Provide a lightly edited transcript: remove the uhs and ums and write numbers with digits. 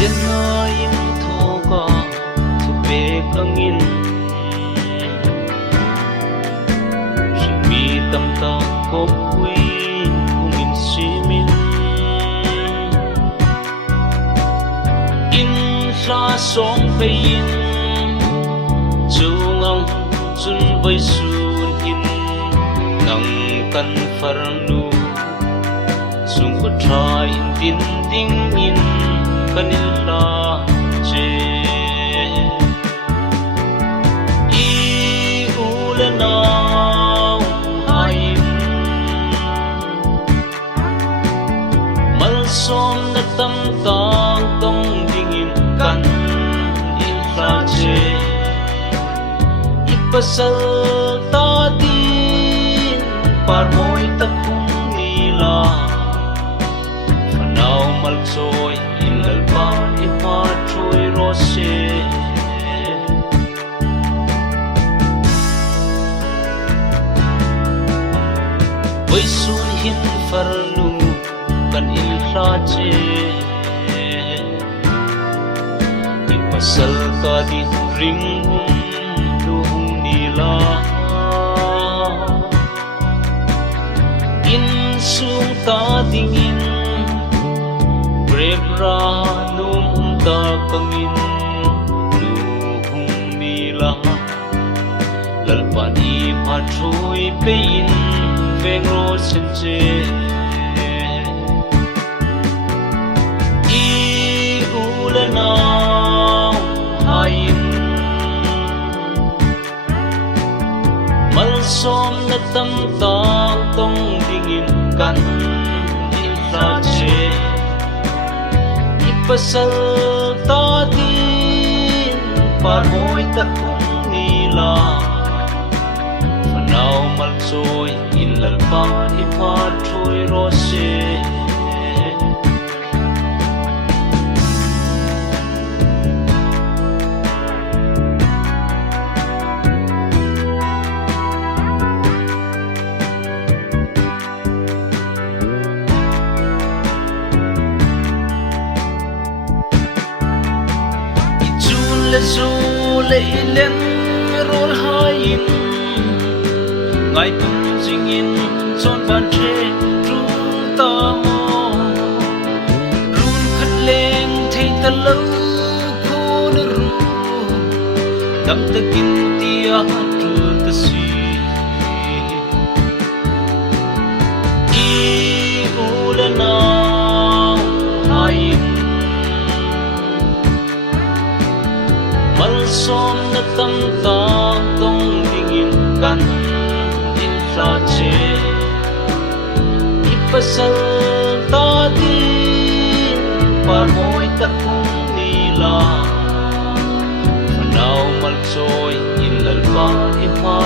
Yết na in thô ca thu bê căng in Sinh mi tâm ta cốp quy cùng in si min In ra song phê in Chung ang chun vay sun in Nang kan farang nu Chung ko tra in tin ding in Kanila che I ulanau hain Malsom na tamtang tong dingin kan ila che Ipasal ta din parmoy takong nila Fanaw malsoy Ilalpa ipa choy rose Way sun hin farnu kan ilra che Ipasal ka di ring luhung nila In sung ta dingin Brebra nung ta kangin luhung nila Lalpan ipa choy pein veng ro sen che I ulanau hain Malsom na tamtang tong dingin kan ila che Ipasal ta din parmoy takong nila Fanaw malsoy ilalpa ipa choy rose Zule ilen rol hain Ngai tung jingin chon van che rul ta mo Run khat leng thei ta lo khôn ru Dam ta kin tia tru ta si I ulanau hain Malsom na tamtang tong dingin kan ila che Ipasal ta din parmoy takong nila Fanaw malsoy ilalpa ipa